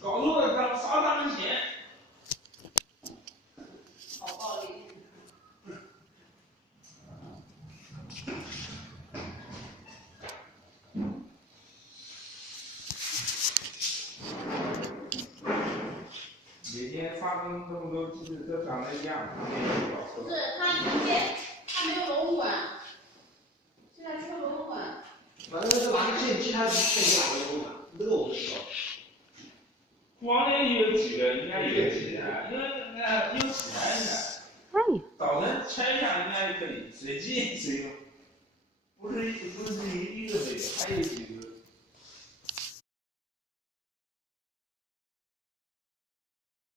搞错了，他罚他们钱。好暴力。每天发这么多机子都长得一样，他们也搞错了。不是，他以前他没有螺纹管，现在出了螺纹管。反正是拿个线机，它是一样的螺纹管，这个我不知道。光年有几个，应该有几个，因为那有其他人的。导灯拆一下应该可以，随机随用。不是一个没有，还有几个。